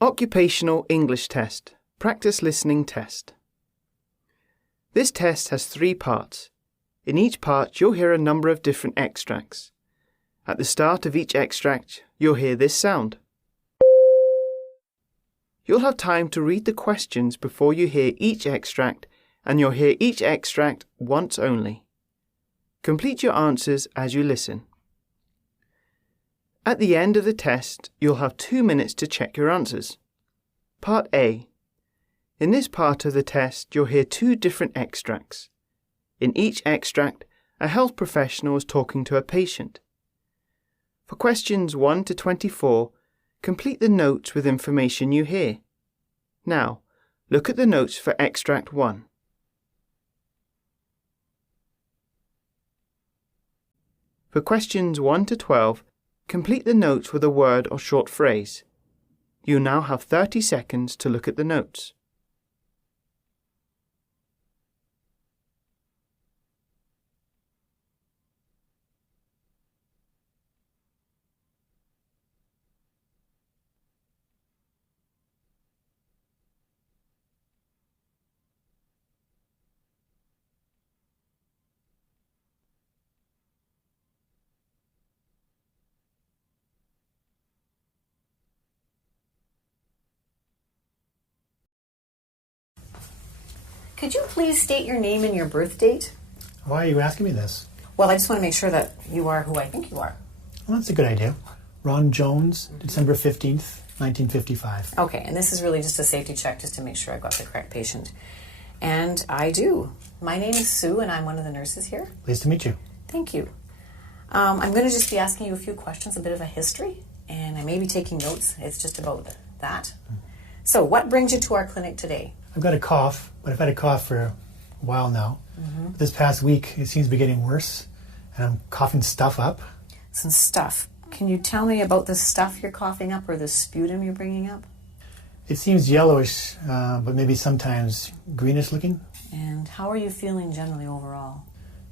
Occupational English Test, Practice Listening Test. This test has 3 parts. In each part, you'll hear a number of different extracts. At the start of each extract, you'll hear this sound. You'll have time to read the questions before you hear each extract, and you'll hear each extract once only. Complete your answers as you listen. At the end of the test, you'll have 2 minutes to check your answers. Part A. In this part of the test, you'll hear 2 different extracts. In each extract, a health professional is talking to a patient. For questions 1 to 24, complete the notes with information you hear. Now, look at the notes for extract 1. For questions 1 to 12, complete the notes with a word or short phrase. You now have 30 seconds to look at the notes. Could you please state your name and your birth date? Why are you asking me this? Well, I just want to make sure that you are who I think you are. Well, that's a good idea. Ron Jones, December 15th, 1955. Okay, and this is really just a safety check just to make sure I've got the correct patient. And I do. My name is Sue, and I'm one of the nurses here. Pleased to meet you. Thank you. I'm going to just be asking you a few questions, a bit of a history, and I may be taking notes. It's just about that. So, what brings you to our clinic today? I've got a cough, but I've had a cough for a while now. This past week, it seems to be getting worse, and I'm coughing stuff up. Some stuff. Can you tell me about the stuff you're coughing up or the sputum you're bringing up? It seems yellowish, but maybe sometimes greenish looking. And how are you feeling generally overall?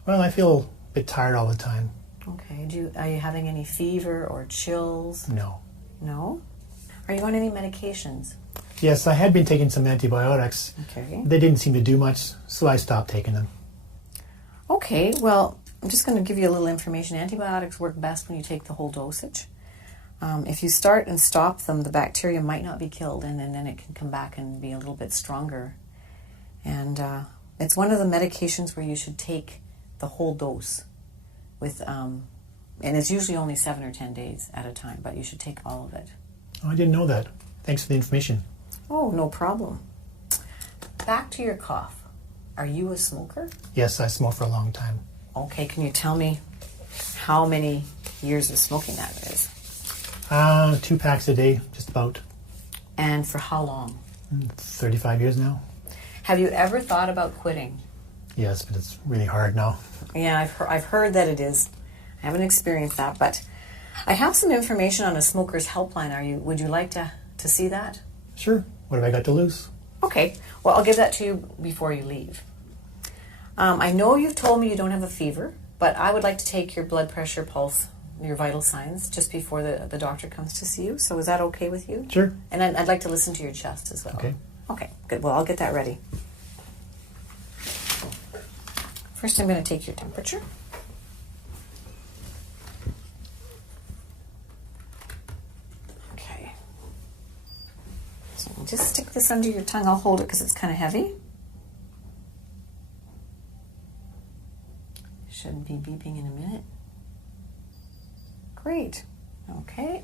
Well, I feel a bit tired all the time. Okay. Are you having any fever or chills? No. No? Are you on any medications? Yes, I had been taking some antibiotics. Okay. They didn't seem to do much, so I stopped taking them. Okay, well, I'm just going to give you a little information. Antibiotics work best when you take the whole dosage. If you start and stop them, the bacteria might not be killed, and then it can come back and be a little bit stronger. And it's one of the medications where you should take the whole dose with, and it's usually only 7 or 10 days at a time, but you should take all of it. Oh, I didn't know that. Thanks for the information. Oh, no problem. Back to your cough. Are you a smoker? Yes, I smoked for a long time. Okay, can you tell me how many years of smoking that is? 2 packs a day, just about. And for how long? 35 years now. Have you ever thought about quitting? Yes, but it's really hard now. Yeah, I've heard that it is. I haven't experienced that, but I have some information on a smoker's helpline. Would you like to see that? Sure. What have I got to lose? Okay. Well, I'll give that to you before you leave. I know you've told me you don't have a fever, but I would like to take your blood pressure, pulse, your vital signs just before the doctor comes to see you. So is that okay with you? Sure. And I'd like to listen to your chest as well. Okay. Okay, good. Well, I'll get that ready. First, I'm going to take your temperature. Okay. So just stick this under your tongue. I'll hold it because it's kind of heavy. Should be beeping in a minute. Great. Okay.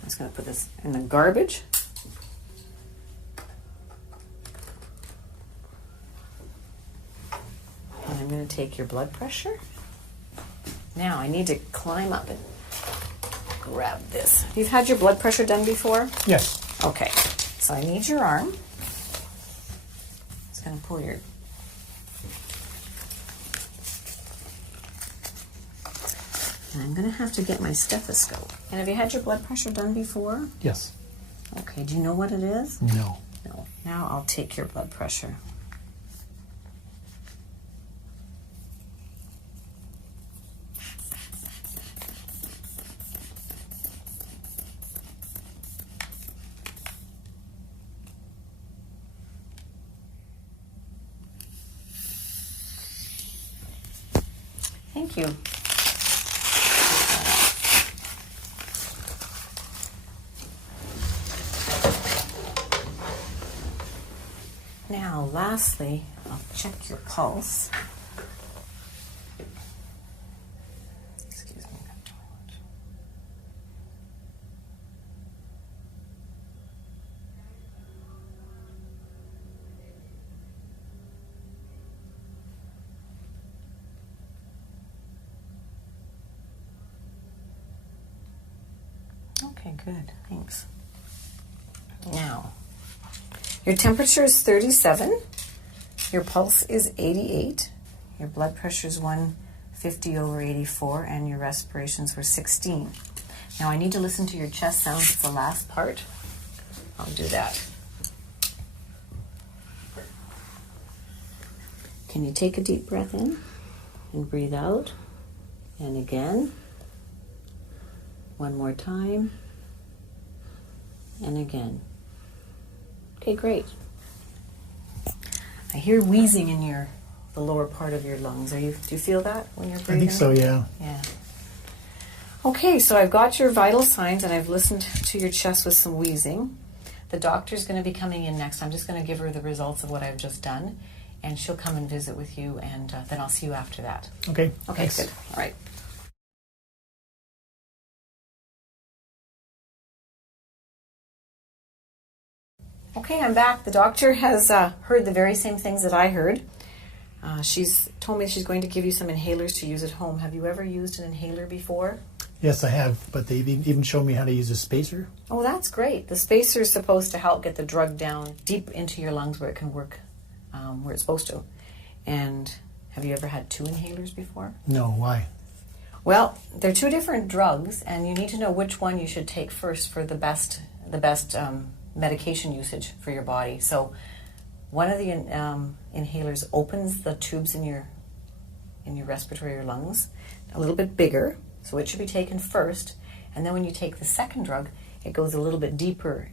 I'm just going to put this in the garbage. And I'm going to take your blood pressure. Now I need to climb up and grab this. You've had your blood pressure done before? Yes. Okay. So I need your arm. Just going to pull your... And I'm going to have to get my stethoscope. And have you had your blood pressure done before? Yes. Okay. Do you know what it is? No. No. Now I'll take your blood pressure. Thank you. Now, lastly, I'll check your pulse. Excuse me. Okay, good. Thanks. Now, your temperature is 37, your pulse is 88, your blood pressure is 150/84, and your respirations were 16. Now I need to listen to your chest sounds. It's the last part. I'll do that. Can you take a deep breath in and breathe out? And again. One more time. And again. Okay, great. I hear wheezing in the lower part of your lungs. Do you feel that when you're breathing? I think so, yeah. Yeah. Okay, so I've got your vital signs and I've listened to your chest with some wheezing. The doctor's going to be coming in next. I'm just going to give her the results of what I've just done, and she'll come and visit with you, and then I'll see you after that. Okay. Okay, Thanks. good. All right. Okay, I'm back. The doctor has heard the very same things that I heard. She's told me she's going to give you some inhalers to use at home. Have you ever used an inhaler before? Yes, I have, but they've even shown me how to use a spacer. Oh, that's great. The spacer is supposed to help get the drug down deep into your lungs where it can work where it's supposed to. And have you ever had 2 inhalers before? No, why? Well, they're 2 different drugs, and you need to know which one you should take first for the best medication usage for your body. So one of the inhalers opens the tubes in your respiratory lungs a little bit bigger, so it should be taken first, and then when you take the second drug, it goes a little bit deeper.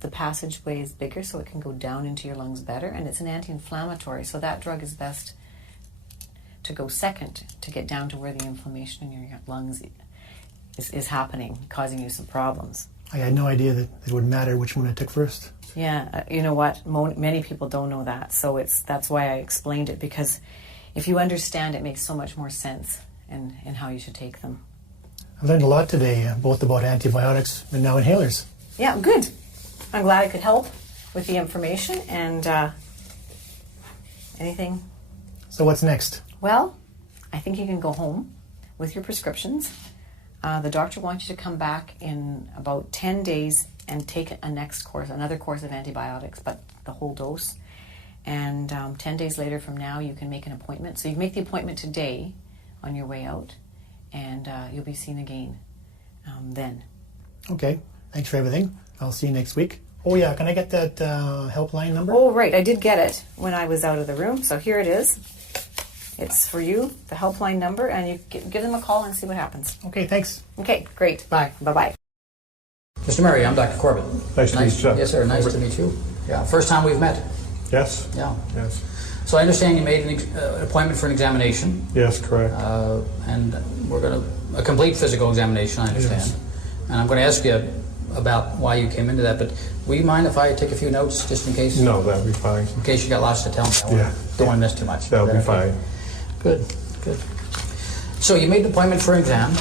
The passageway is bigger, so it can go down into your lungs better, and it's an anti-inflammatory, so that drug is best to go second to get down to where the inflammation in your lungs is happening, causing you some problems. I had no idea that it would matter which one I took first. Yeah, you know what? Many people don't know that, so that's why I explained it, because if you understand, it makes so much more sense in how you should take them. I've learned a lot today, both about antibiotics and now inhalers. Yeah, good. I'm glad I could help with the information and anything. So what's next? Well, I think you can go home with your prescriptions. The doctor wants you to come back in about 10 days and take another course of antibiotics, but the whole dose. And 10 days later from now, you can make an appointment. So you make the appointment today on your way out, and you'll be seen again then. Okay, thanks for everything. I'll see you next week. Oh yeah, can I get that helpline number? Oh, right, I did get it when I was out of the room, so here it is. It's for you, the helpline number, and you give them a call and see what happens. Okay, thanks. Okay, great. Bye. Bye-bye. Mr. Murray, I'm Dr. Corbett. Nice to meet you. Yes, sir. Nice to meet you. Yeah, first time we've met. Yes. Yeah. Yes. So I understand you made an appointment for an examination. Yes, correct. And we're going to a complete physical examination, I understand. Yes. And I'm going to ask you about why you came into that, but will you mind if I take a few notes just in case? No, that'll be fine. In case you got lots to tell me. Don't want to miss too much. That'll be Okay? fine. Good, good. So you made an appointment for an exam.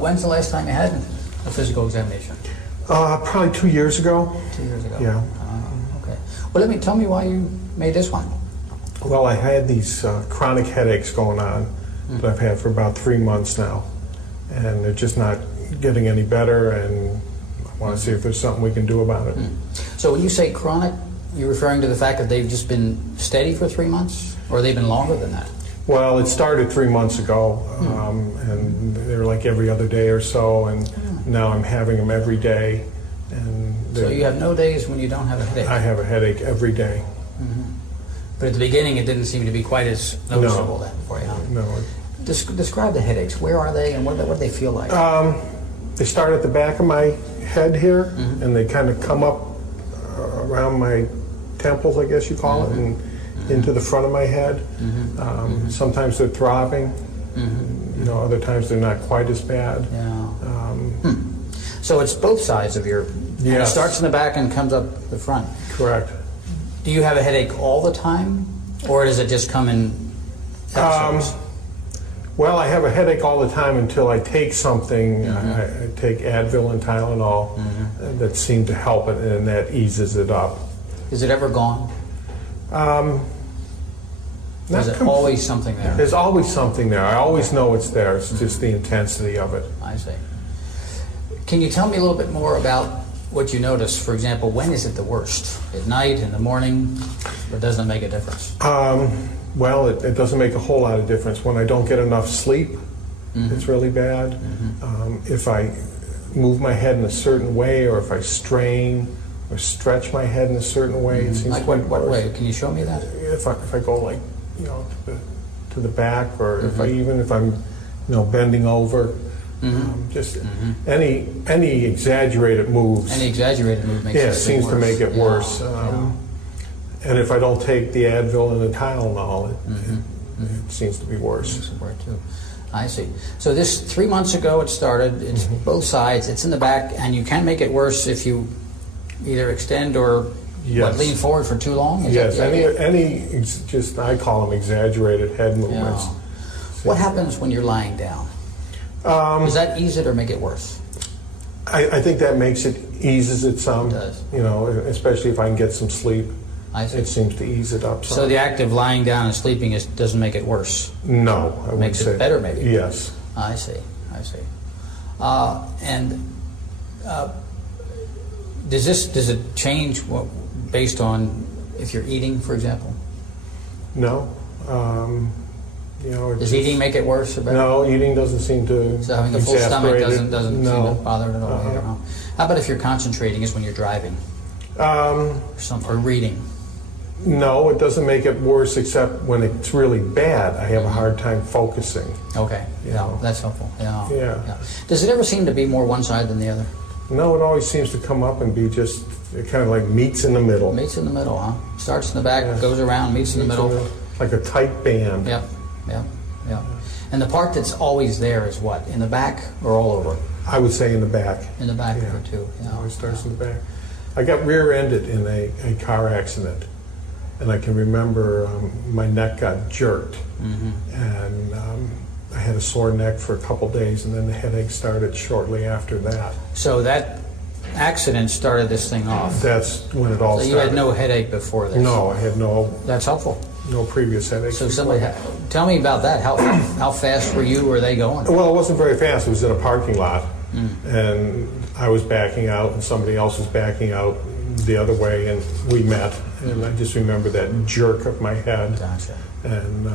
When's the last time you had a physical examination? Probably 2 years ago. 2 years ago. Yeah. Okay. Well, tell me why you made this one. Well, I had these chronic headaches going on that I've had for about 3 months now, and they're just not getting any better, and I want to see if there's something we can do about it. So when you say chronic, you're referring to the fact that they've just been steady for 3 months, or they've been longer than that? Well, it started 3 months ago, and they were like every other day or so, and now I'm having them every day. And So you have no days when you don't have a headache? I have a headache every day. But at the beginning, it didn't seem to be quite as noticeable then for you, huh? No. Describe the headaches. Where are they, and what do they feel like? They start at the back of my head here, and they kind of come up around my temples, I guess you call it, and into the front of my head. Sometimes they're throbbing, You know, other times they're not quite as bad. Yeah. So it's both sides of your... and it Yes. starts in the back and comes up the front. Correct. Do you have a headache all the time? Or does it just come in episodes? Well, I have a headache all the time until I take something. I take Advil and Tylenol that seem to help it, and that eases it up. Is it ever gone? Or is it com- always something there? There's always something there. I always know it's there. It's just the intensity of it. I see. Can you tell me a little bit more about what you notice? For example, when is it the worst? At night, in the morning? Or doesn't it make a difference? Well, it doesn't make a whole lot of difference. When I don't get enough sleep, it's really bad. If I move my head in a certain way, or if I strain or stretch my head in a certain way, it seems Like to be what worse. way? Can you show me that? If I go like, you know, to the back, or if I'm, you know, bending over, just any exaggerated moves. Any exaggerated move makes Yeah, it it seems worse. to make it Yeah, worse. yeah. And if I don't take the Advil and the Tylenol, it seems to be worse. Makes it worse too. I see. So this 3 months ago it started. It's both sides. It's in the back, and you can make it worse if you either extend or Yes. lean forward for too long. Is Yes, that the idea? just I call them exaggerated head movements. Yeah. What happens when you're lying down? Does that ease it or make it worse? I think that eases it some. It does. You know, especially if I can get some sleep. I see. It seems to ease it up some. So the act of lying down and sleeping doesn't make it worse. No, I would Makes say. it better, maybe. Yes. I see. Does it change based on if you're eating, for example? No. You know, Does eating make it worse or better? No, eating doesn't seem to. So having a full stomach exasperate it. doesn't seem No. to bother it at all either, huh? How about if you're concentrating, is when you're driving or reading? No, it doesn't make it worse, except when it's really bad. I have a hard time focusing. Okay, You yeah, know. that's helpful. Yeah. Yeah. Does it ever seem to be more one side than the other? No, it always seems to come up and be just, it kind of like meets in the middle. Meets in the middle, huh? Starts in the back, Yeah. goes around, meets in the Meets middle. Like a tight band. Yep. And the part that's always there is what? In the back or all over? I would say in the back. In the back Yeah. of it too. It always starts in the back. I got rear-ended in a car accident, and I can remember my neck got jerked, and I had a sore neck for a couple days, and then the headache started shortly after that. So that accident started this thing off. That's when it all So started. you had no headache before this? No, I had no That's helpful. previous headaches. So before. tell me about that. How fast were you? Were they going? Well, it wasn't very fast. It was in a parking lot, and I was backing out, and somebody else was backing out the other way, and we met. And I just remember that jerk of my head, Gotcha. and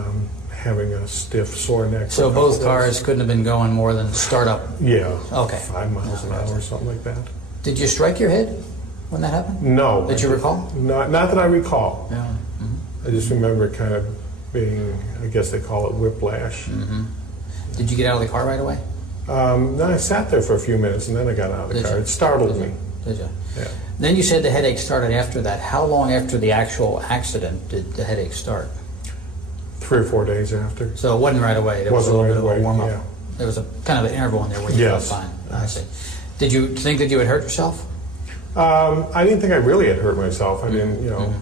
having a stiff, sore neck. for So a couple both days. cars couldn't have been going more than start up. Yeah. Okay. 5 miles an hour or something like that. Did you strike your head when that happened? No. Did you recall? Not that I recall. Yeah. I just remember it kind of being, I guess they call it whiplash. Did you get out of the car right away? No, I sat there for a few minutes, and then I got out of the Did car. you? It startled me. Did you? Yeah. Then you said the headache started after that. How long after the actual accident did the headache start? 3 or 4 days after. So it wasn't right away. There was a Wasn't little right bit of away, a warm up. yeah. There was a kind of an interval in there where you Yes. felt fine. I see. Did you think that you had hurt yourself? I didn't think I really had hurt myself. I didn't, you know,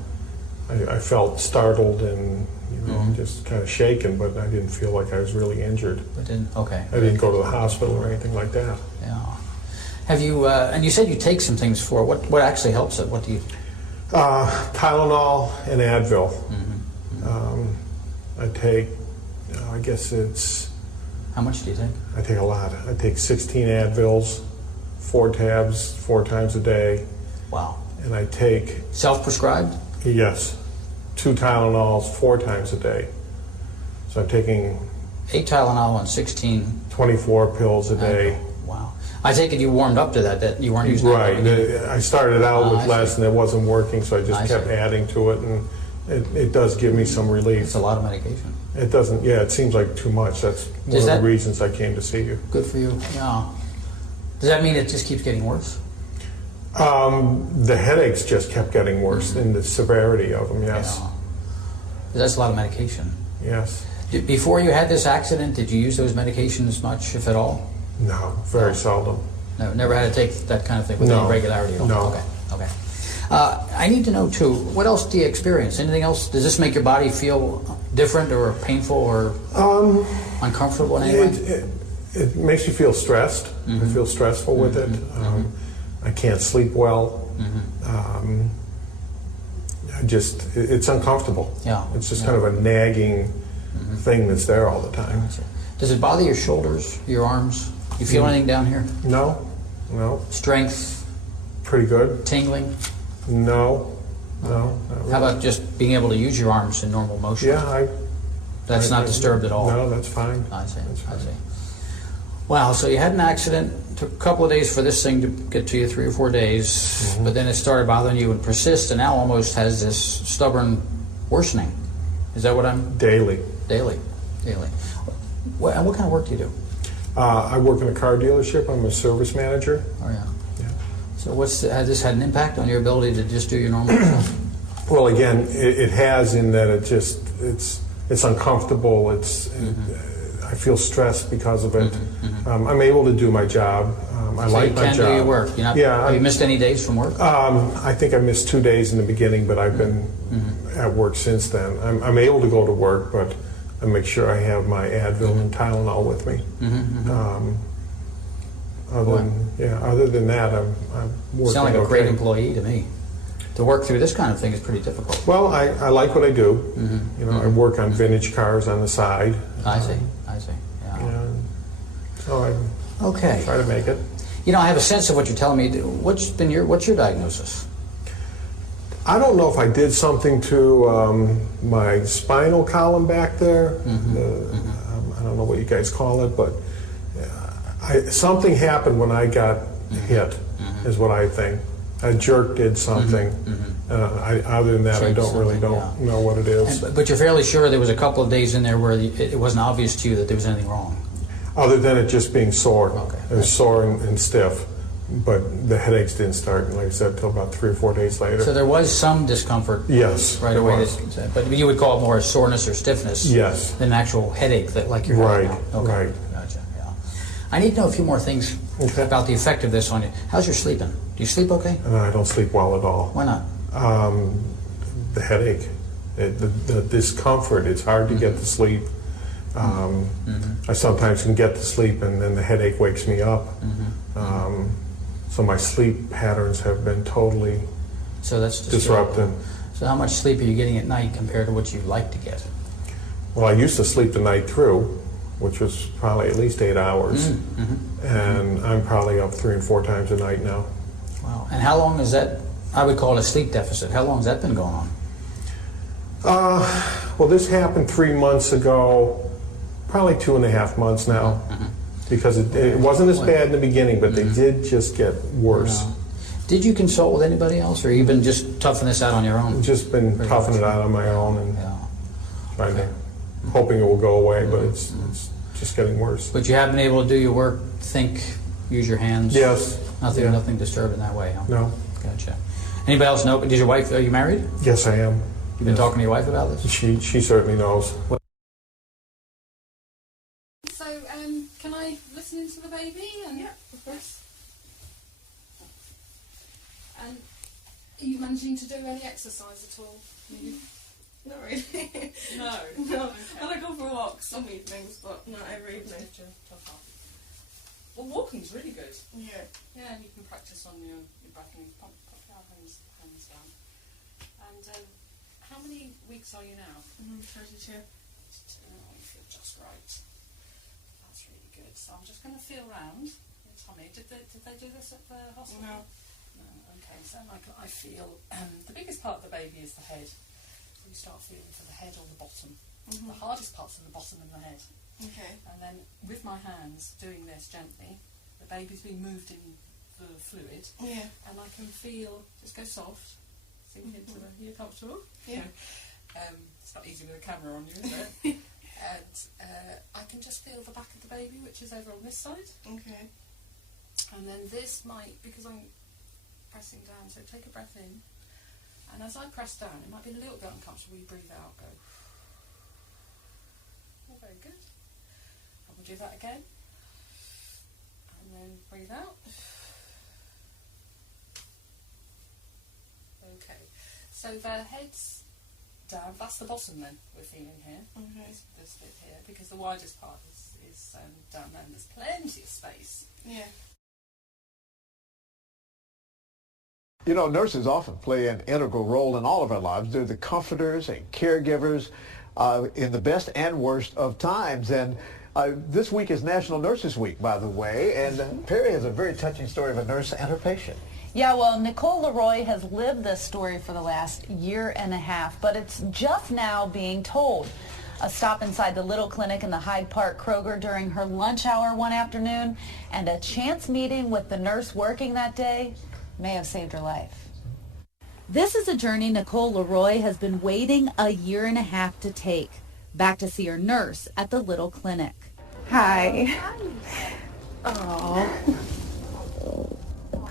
I felt startled and, you know, just kind of shaken, but I didn't feel like I was really injured. It didn't. Okay. I didn't go to the hospital or anything like that. Yeah. Have you? And you said you take some things for it. What actually helps it? What do you? Tylenol and Advil. I take, I guess it's, How much do you take? I take a lot. I take 16 Advils, 4 tabs, 4 times a day, Wow. and I take, Self-prescribed? yes, 2 Tylenols 4 times a day. So I'm taking 8 Tylenol and 16. 24 pills a day. Wow. I take it you warmed up to that you weren't using Right. that. I started out I with less see. and it wasn't working, so I just I kept see. adding to it, and it does give me some relief. It's a lot of medication. It doesn't, yeah, it seems like too much. That's one Does of that- the reasons I came to see you. Good for you. Yeah. Does that mean it just keeps getting worse? The headaches just kept getting worse, and the severity of them, yes. Yeah. That's a lot of medication. Yes. Before you had this accident, did you use those medications much, if at all? No, very seldom. No, never had to take that kind of thing with any regularity at all? No. Okay. I need to know, too, what else do you experience? Anything else? Does this make your body feel different or painful or uncomfortable in any way? It makes you feel stressed. I feel stressful with it. I can't sleep well. It's uncomfortable. Yeah. It's just kind of a nagging thing that's there all the time. Does it bother your shoulders, your arms? You feel anything down here? No. Strength? Pretty good. Tingling? No. Not really. How about just being able to use your arms in normal motion? Yeah, That's not disturbed at all? No, that's fine. I see. That's fine. I see. Wow, so you had an accident. Took a couple of days for this thing to get to you, 3 or 4 days, but then it started bothering you and persist, and now almost has this stubborn worsening. Is that what I'm... Daily. Daily. What kind of work do you do? I work in a car dealership. I'm a service manager. Oh, yeah. Yeah. So has this had an impact on your ability to just do your normal stuff? Well, again, it has in that it's uncomfortable. I feel stressed because of it. I'm able to do my job. I like my job. You can do your work. Have you missed any days from work? I think I missed 2 days in the beginning, but I've been at work since then. I'm able to go to work, but I make sure I have my Advil and Tylenol with me. Other than that, I'm working. You sound like a great okay. employee to me. To work through this kind of thing is pretty difficult. Well, I like what I do. I work on vintage cars on the side. I see. Yeah. So I try to make it. I have a sense of what you're telling me. What's your diagnosis? I don't know if I did something to my spinal column back there. I don't know what you guys call it, but something happened when I got hit, is what I think. A jerk did something. Other than that, I don't know what it is. But you're fairly sure there was a couple of days in there where it wasn't obvious to you that there was anything wrong? Other than it just being sore. Okay. It was sore and stiff. But the headaches didn't start, like I said, until about 3 or 4 days later. So there was some discomfort Yes, right there away. was. But you would call it more soreness or stiffness Yes. than actual headache like you're having now. Okay. Right. Gotcha, yeah. I need to know a few more things about the effect of this on you. How's your sleeping? Do you sleep okay? I don't sleep well at all. Why not? The headache, the discomfort, it's hard to get to sleep. I sometimes can get to sleep and then the headache wakes me up. So my sleep patterns have been totally disrupted. So how much sleep are you getting at night compared to what you'd like to get? Well, I used to sleep the night through, which was probably at least 8 hours. And I'm probably up 3 and 4 times a night now. Wow. And how long is that? I would call it a sleep deficit. How long has that been going on? Well, this happened 3 months ago, probably 2.5 months now. Because it wasn't as bad in the beginning, but they did just get worse. Wow. Did you consult with anybody else, or you been just toughing this out on your own? Just been toughing it out on my own and trying to, hoping it will go away, but it's just getting worse. But you have been able to do your work, think, use your hands? Yes. Nothing disturbed in that way, huh? No. Gotcha. Anybody else know? Does your wife, are you married? Yes, I am. You've been talking to your wife about this? She certainly knows. So, can I listen into the baby? And, yeah, of course. And are you managing to do any exercise at all? Not really. No. No. Okay. I go for walks some evenings, but not every evening. Well, walking's really good. Yeah. Yeah, and you can practice on your back and pop your hands down. And how many weeks are you now? 32. Oh, you feel just right. That's really good. So I'm just going to feel round your tummy. Did they do this at the hospital? No. No. Okay. So I feel the biggest part of the baby is the head. So you start feeling for the head or the bottom. The hardest parts are the bottom and the head. Okay. And then with my hands doing this gently, the baby's being moved in the fluid. Yeah. And I can feel, just go soft, sink into the, are you comfortable? Yeah. It's not easy with a camera on you, is it? And I can just feel the back of the baby, which is over on this side. Okay. And then this might, because I'm pressing down, so take a breath in. And as I press down, it might be a little bit uncomfortable, you breathe out, go. Oh, very good. And we'll do that again. And then breathe out. Okay. So the head's down. That's the bottom then we're feeling here. This bit here, because the widest part is down there and there's plenty of space. Yeah. You know, nurses often play an integral role in all of our lives. They're the comforters and caregivers in the best and worst of times. And this week is National Nurses Week, by the way. And Perry has a very touching story of a nurse and her patient. Yeah, well, Nicole Leroy has lived this story for the last year and a half, but it's just now being told. A stop inside the Little Clinic in the Hyde Park Kroger during her lunch hour one afternoon and a chance meeting with the nurse working that day may have saved her life. This is a journey Nicole Leroy has been waiting a year and a half to take, back to see her nurse at the Little Clinic. Hi. Oh.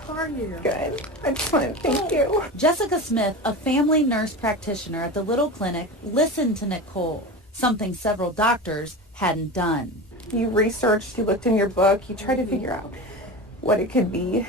How are you? Good. I just want to thank you. Jessica Smith, a family nurse practitioner at the Little Clinic, listened to Nicole, something several doctors hadn't done. You researched, you looked in your book, you tried to figure out what it could be.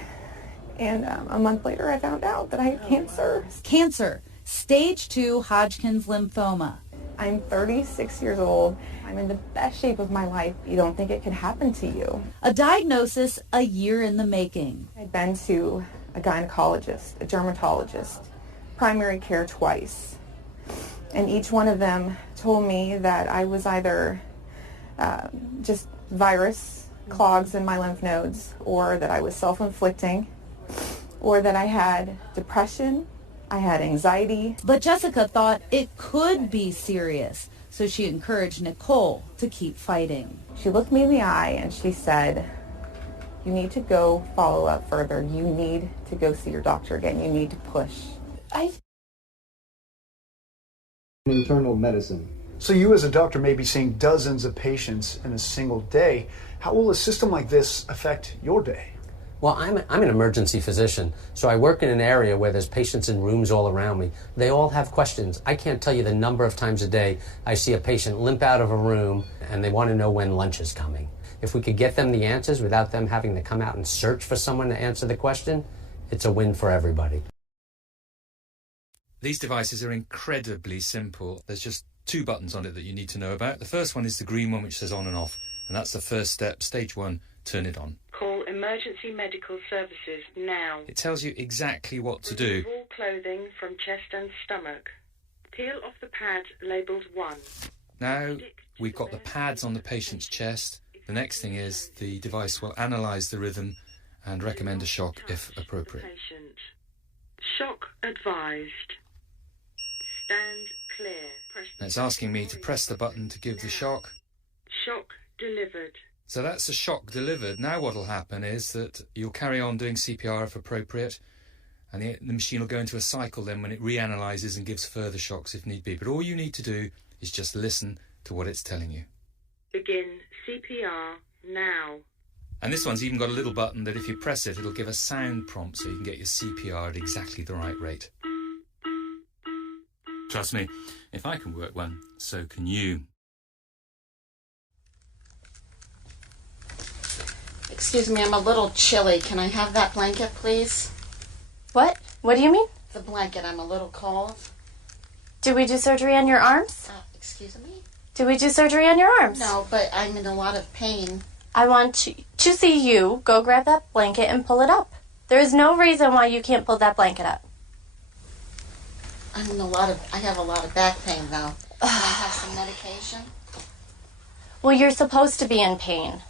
And a month later, I found out that I had cancer. Cancer, stage 2 Hodgkin's lymphoma. I'm 36 years old. I'm in the best shape of my life. You don't think it could happen to you. A diagnosis a year in the making. I'd been to a gynecologist, a dermatologist, primary care twice. And each one of them told me that I was either just virus clogs in my lymph nodes, or that I was self-inflicting, or that I had depression, I had anxiety. But Jessica thought it could be serious, so she encouraged Nicole to keep fighting. She looked me in the eye and she said, you need to go follow up further. You need to go see your doctor again. You need to push. Internal medicine. So you as a doctor may be seeing dozens of patients in a single day. How will a system like this affect your day? Well, I'm an emergency physician, so I work in an area where there's patients in rooms all around me. They all have questions. I can't tell you the number of times a day I see a patient limp out of a room and they want to know when lunch is coming. If we could get them the answers without them having to come out and search for someone to answer the question, it's a win for everybody. These devices are incredibly simple. There's just 2 buttons on it that you need to know about. The first one is the green one, which says on and off, and that's the first step. Stage 1, turn it on. Call emergency medical services now. It tells you exactly what to do. Remove all clothing from chest and stomach. Peel off the pad labelled 1. Now we've got the pads on the patient's chest. The next thing is the device will analyse the rhythm and recommend a shock if appropriate. Patient. Shock advised. Stand clear. Now it's asking me to press the button to give the shock. Shock delivered. So that's a shock delivered. Now what will happen is that you'll carry on doing CPR if appropriate, and the machine will go into a cycle then when it reanalyses and gives further shocks if need be. But all you need to do is just listen to what it's telling you. Begin CPR now. And this one's even got a little button that if you press it, it'll give a sound prompt so you can get your CPR at exactly the right rate. Trust me, if I can work one, so can you. Excuse me, I'm a little chilly. Can I have that blanket, please? What? What do you mean? The blanket. I'm a little cold. Did we do surgery on your arms? Excuse me? Did we do surgery on your arms? No, but I'm in a lot of pain. I want to see you go grab that blanket and pull it up. There is no reason why you can't pull that blanket up. I have a lot of back pain, though. Can I have some medication? Well, you're supposed to be in pain.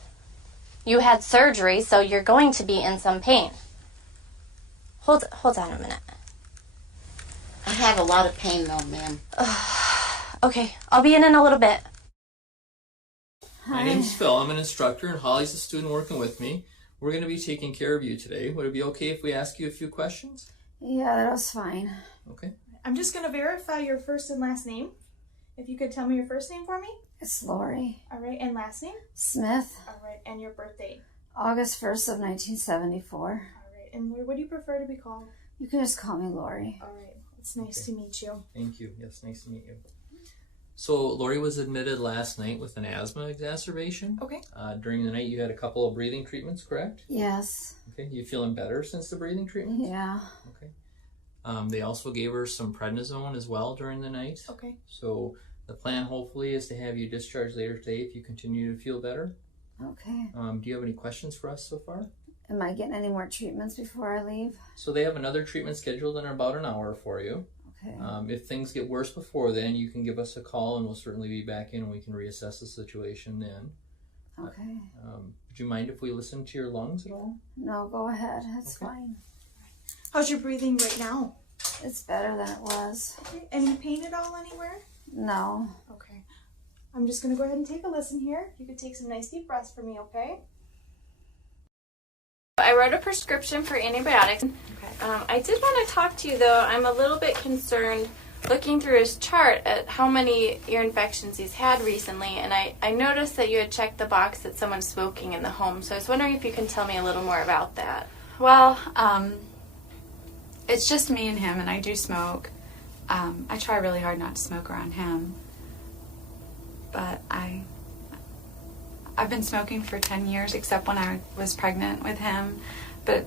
You had surgery, so you're going to be in some pain. Hold on a minute. I have a lot of pain, though, ma'am. Okay, I'll be in a little bit. My name's Phil. I'm an instructor, and Holly's a student working with me. We're going to be taking care of you today. Would it be okay if we ask you a few questions? Yeah, that was fine. Okay. I'm just going to verify your first and last name. If you could tell me your first name for me. It's Lori. All right, and last name? Smith. All right, and your birthday? August 1st of 1974. All right, and what do you prefer to be called? You can just call me Lori. All right, it's nice to meet you. Thank you. Yes, nice to meet you. So Lori was admitted last night with an asthma exacerbation. Okay. During the night you had a couple of breathing treatments, correct? Yes. Okay. You feeling better since the breathing treatments? Yeah. Okay. They also gave her some prednisone as well during the night. Okay. So the plan hopefully is to have you discharged later today if you continue to feel better. Okay. Do you have any questions for us so far? Am I getting any more treatments before I leave? So they have another treatment scheduled in about an hour for you. Okay. If things get worse before then, you can give us a call and we'll certainly be back in and we can reassess the situation then. Okay. Would you mind if we listen to your lungs at all? No, go ahead. That's fine. How's your breathing right now? It's better than it was. Okay. Any pain at all anywhere? No. Okay. I'm just going to go ahead and take a listen here. You could take some nice deep breaths for me, okay? I wrote a prescription for antibiotics. I did want to talk to you, though. I'm a little bit concerned looking through his chart at how many ear infections he's had recently, and I noticed that you had checked the box that someone's smoking in the home, so I was wondering if you can tell me a little more about that. Well, it's just me and him, and I do smoke. I try really hard not to smoke around him, but I've been smoking for 10 years, except when I was pregnant with him. But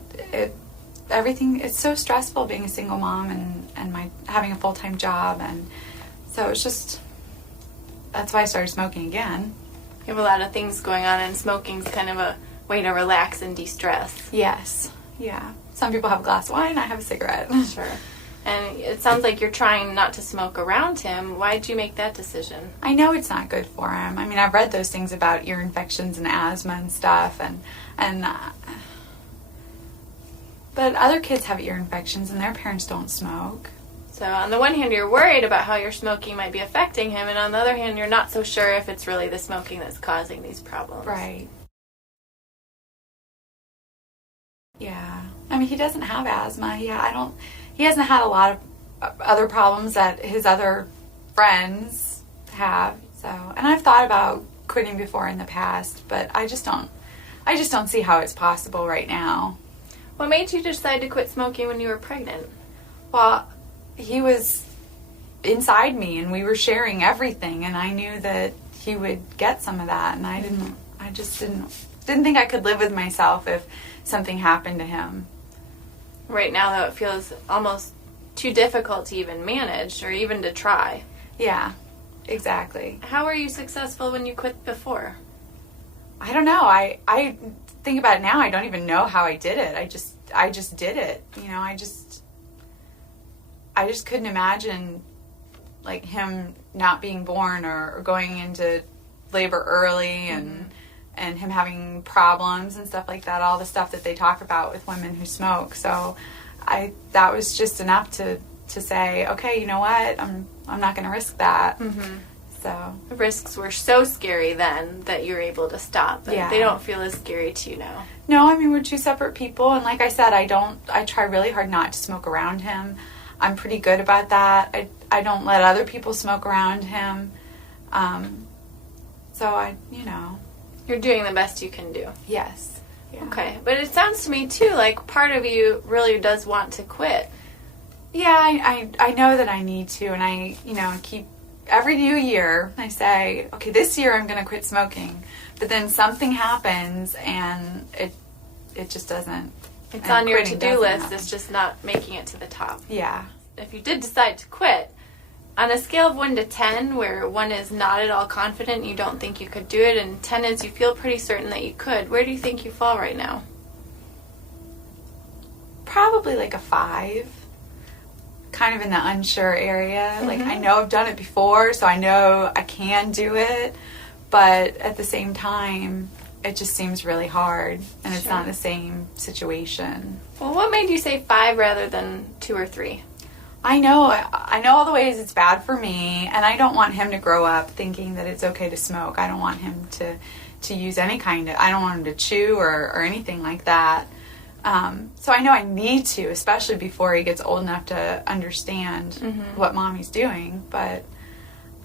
it's so stressful being a single mom and having a full-time job, and so it's just, that's why I started smoking again. You have a lot of things going on, and smoking's kind of a way to relax and de-stress. Yes, yeah. Some people have a glass of wine, I have a cigarette. Sure. And it sounds like you're trying not to smoke around him. Why did you make that decision? I know it's not good for him. I mean, I've read those things about ear infections and asthma and stuff, but other kids have ear infections and their parents don't smoke. So on the one hand, you're worried about how your smoking might be affecting him, and on the other hand, you're not so sure if it's really the smoking that's causing these problems. Right. Yeah. I mean, he doesn't have asthma. He hasn't had a lot of other problems that his other friends have. So, and I've thought about quitting before in the past, but I just don't see how it's possible right now. What made you decide to quit smoking when you were pregnant? Well, he was inside me and we were sharing everything, and I knew that he would get some of that, and I just didn't think I could live with myself if something happened to him. Right now, though, it feels almost too difficult to even manage or even to try. Yeah, exactly. How were you successful when you quit before? I don't know. I think about it now. I don't even know how I did it. I just did it. You know, I just couldn't imagine like him not being born or going into labor early and him having problems and stuff like that, all the stuff that they talk about with women who smoke. So that was just enough to say, okay, you know what, I'm not going to risk that. Mm-hmm. So the risks were so scary then that you were able to stop, but they don't feel as scary to you now. No, I mean, we're two separate people, and like I said, I try really hard not to smoke around him. I'm pretty good about that. I don't let other people smoke around him. So you're doing the best you can do. Yes. Yeah. Okay, but it sounds to me too like part of you really does want to quit. Yeah, I know that I need to, and I keep every new year I say, okay, this year I'm going to quit smoking, but then something happens and it just doesn't. It's on your to-do list. It's just not making it to the top. Yeah. If you did decide to quit, on a scale of 1 to 10, where 1 is not at all confident, you don't think you could do it, and 10 is you feel pretty certain that you could, where do you think you fall right now? Probably like a 5. Kind of in the unsure area. Like, I know I've done it before, so I know I can do it, but at the same time, it just seems really hard, and it's not the same situation. Well, what made you say 5 rather than 2 or 3? I know all the ways it's bad for me, and I don't want him to grow up thinking that it's okay to smoke. I don't want him to use any kind of, I don't want him to chew or anything like that. So I know I need to, especially before he gets old enough to understand what mommy's doing, but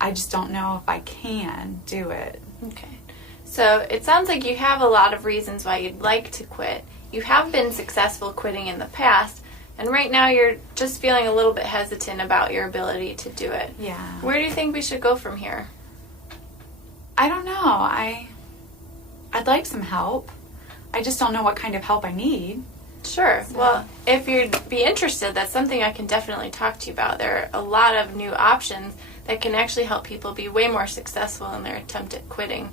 I just don't know if I can do it. Okay. So it sounds like you have a lot of reasons why you'd like to quit. You have been successful quitting in the past. And right now you're just feeling a little bit hesitant about your ability to do it. Yeah. Where do you think we should go from here? I don't know. I'd like some help. I just don't know what kind of help I need. Sure. Well, if you'd be interested, that's something I can definitely talk to you about. There are a lot of new options that can actually help people be way more successful in their attempt at quitting.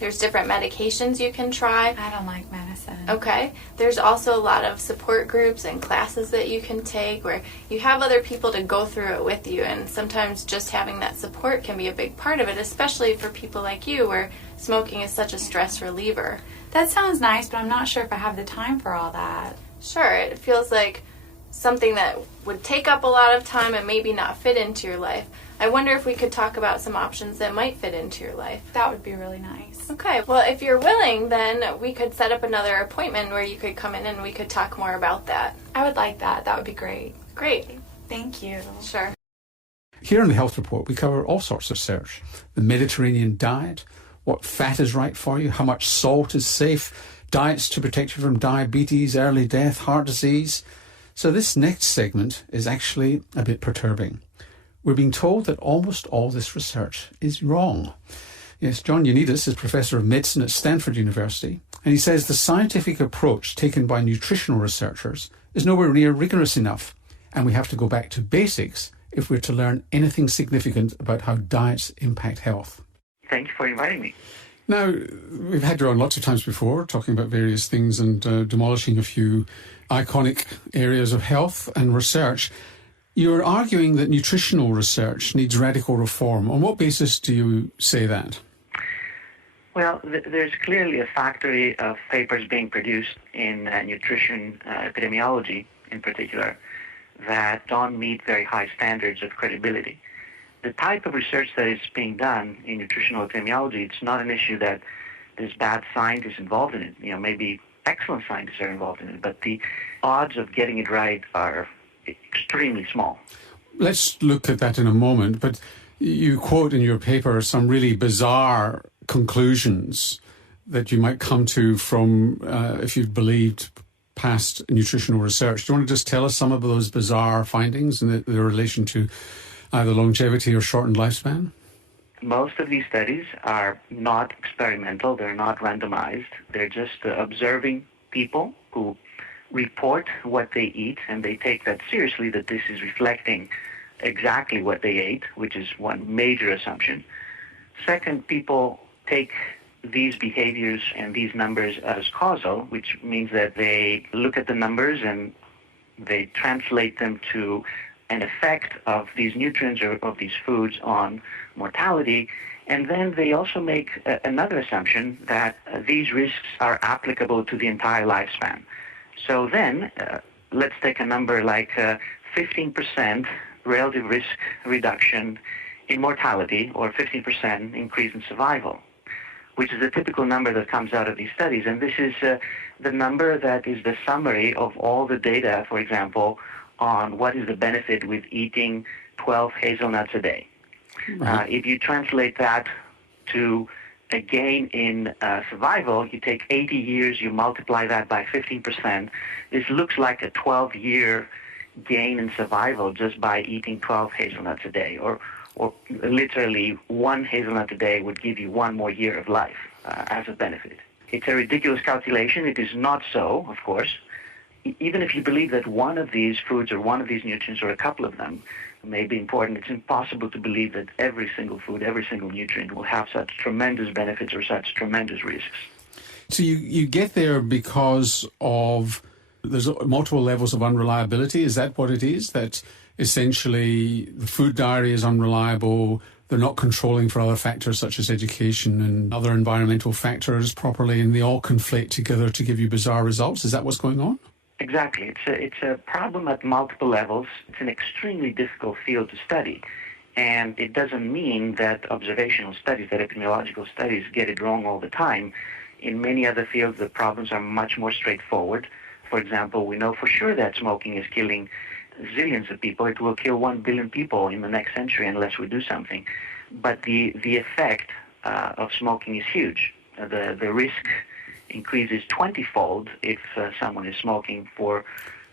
There's different medications you can try. I don't like medicine. Okay. There's also a lot of support groups and classes that you can take where you have other people to go through it with you, and sometimes just having that support can be a big part of it, especially for people like you where smoking is such a stress reliever. That sounds nice, but I'm not sure if I have the time for all that. Sure. It feels like something that would take up a lot of time and maybe not fit into your life. I wonder if we could talk about some options that might fit into your life. That would be really nice. Okay, well, if you're willing, then we could set up another appointment where you could come in and we could talk more about that. I would like that. That would be great. Great. Thank you. Sure. Here on the Health Report, we cover all sorts of research. The Mediterranean diet, what fat is right for you, how much salt is safe, diets to protect you from diabetes, early death, heart disease. So this next segment is actually a bit perturbing. We're being told that almost all this research is wrong. Yes, John Ioannidis is Professor of Medicine at Stanford University, and he says the scientific approach taken by nutritional researchers is nowhere near rigorous enough, and we have to go back to basics if we're to learn anything significant about how diets impact health. Thank you for inviting me. Now, we've had you on lots of times before, talking about various things and demolishing a few iconic areas of health and research. You're arguing that nutritional research needs radical reform. On what basis do you say that? Well, there's clearly a factory of papers being produced in nutrition epidemiology in particular that don't meet very high standards of credibility. The type of research that is being done in nutritional epidemiology, it's not an issue that there's bad scientists involved in it. You know, maybe excellent scientists are involved in it, but the odds of getting it right are extremely small. Let's look at that in a moment, but you quote in your paper some really bizarre conclusions that you might come to from if you've believed past nutritional research. Do you want to just tell us some of those bizarre findings and their relation to either longevity or shortened lifespan? Most of these studies are not experimental. They're not randomized. They're just observing people who report what they eat, and they take that seriously, that this is reflecting exactly what they ate, which is one major assumption. Second, people take these behaviors and these numbers as causal, which means that they look at the numbers and they translate them to an effect of these nutrients or of these foods on mortality. And then they also make another assumption that these risks are applicable to the entire lifespan. So then, let's take a number like 15% relative risk reduction in mortality or 15% increase in survival, which is a typical number that comes out of these studies. And this is the number that is the summary of all the data, for example, on what is the benefit with eating 12 hazelnuts a day. Right. If you translate that to a gain in survival, you take 80 years, you multiply that by 15%. This looks like a 12-year gain in survival just by eating 12 hazelnuts a day, or literally one hazelnut a day would give you one more year of life as a benefit. It's a ridiculous calculation. It is not so, of course. Even if you believe that one of these foods or one of these nutrients or a couple of them may be important, it's impossible to believe that every single food, every single nutrient will have such tremendous benefits or such tremendous risks. So you get there because of there's multiple levels of unreliability. Is that what it is? That essentially the food diary is unreliable, they're not controlling for other factors such as education and other environmental factors properly, and they all conflate together to give you bizarre results? Is that what's going on? Exactly. It's a problem at multiple levels. It's an extremely difficult field to study. And it doesn't mean that observational studies, that epidemiological studies get it wrong all the time. In many other fields, the problems are much more straightforward. For example, we know for sure that smoking is killing zillions of people. It will kill 1 billion people in the next century unless we do something. But the effect of smoking is huge. The risk increases 20-fold if someone is smoking for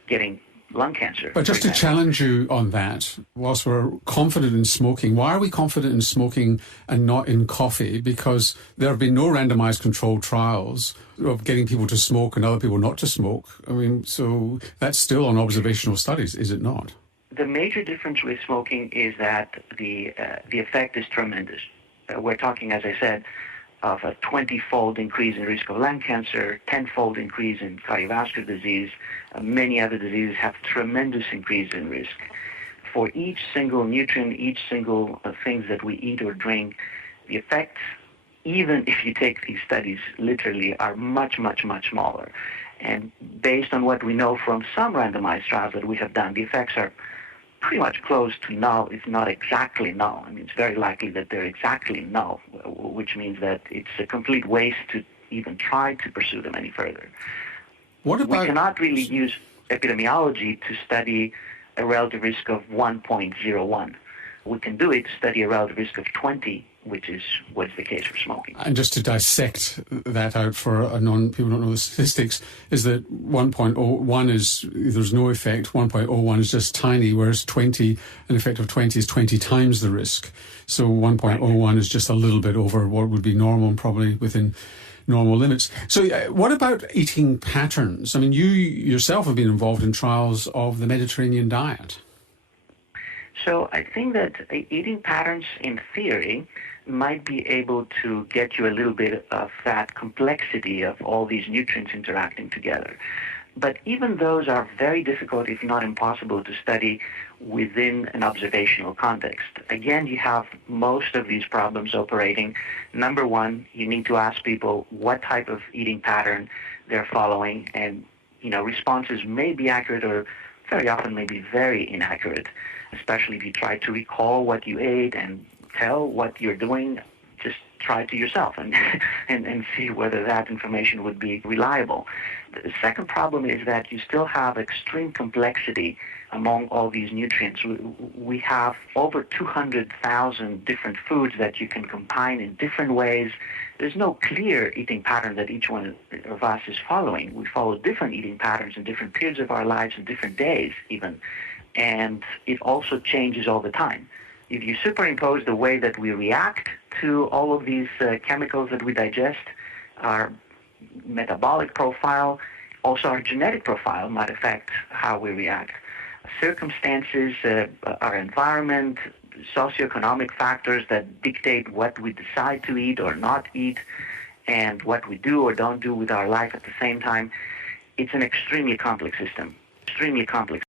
getting lung cancer. But just to challenge you on that, whilst we're confident in smoking, why are we confident in smoking and not in coffee? Because there have been no randomized controlled trials of getting people to smoke and other people not to smoke. I mean, so that's still on observational studies, is it not? The major difference with smoking is that the effect is tremendous. We're talking, as I said, of a 20-fold increase in risk of lung cancer, 10-fold increase in cardiovascular disease. Many other diseases have tremendous increase in risk. For each single nutrient, each single things that we eat or drink, the effects, even if you take these studies literally, are much, much, much smaller. And based on what we know from some randomized trials that we have done, the effects are pretty much close to null, if not exactly null. I mean, it's very likely that they're exactly null, which means that it's a complete waste to even try to pursue them any further. What about... We cannot really use epidemiology to study a relative risk of 1.01. We can do it to study a relative risk of 20, which is what's the case for smoking. And just to dissect that out for people who don't know the statistics, is that 1.01 is, there's no effect, 1.01 is just tiny, whereas 20, an effect of 20 is 20 times the risk. So 1.01 is just a little bit over what would be normal and probably within normal limits. So what about eating patterns? I mean, you yourself have been involved in trials of the Mediterranean diet. So I think that eating patterns, in theory, might be able to get you a little bit of that complexity of all these nutrients interacting together. But even those are very difficult, if not impossible, to study within an observational context. Again, you have most of these problems operating. Number one, you need to ask people what type of eating pattern they're following, and responses may be accurate or very often may be very inaccurate, especially if you try to recall what you ate and tell what you're doing. Just try it to yourself and see whether that information would be reliable. The second problem is that you still have extreme complexity among all these nutrients. We have over 200,000 different foods that you can combine in different ways. There's no clear eating pattern that each one of us is following. We follow different eating patterns in different periods of our lives and different days even. And it also changes all the time. If you superimpose the way that we react to all of these chemicals that we digest, our metabolic profile, also our genetic profile might affect how we react. Circumstances, our environment, socioeconomic factors that dictate what we decide to eat or not eat, and what we do or don't do with our life at the same time. It's an extremely complex system, extremely complex.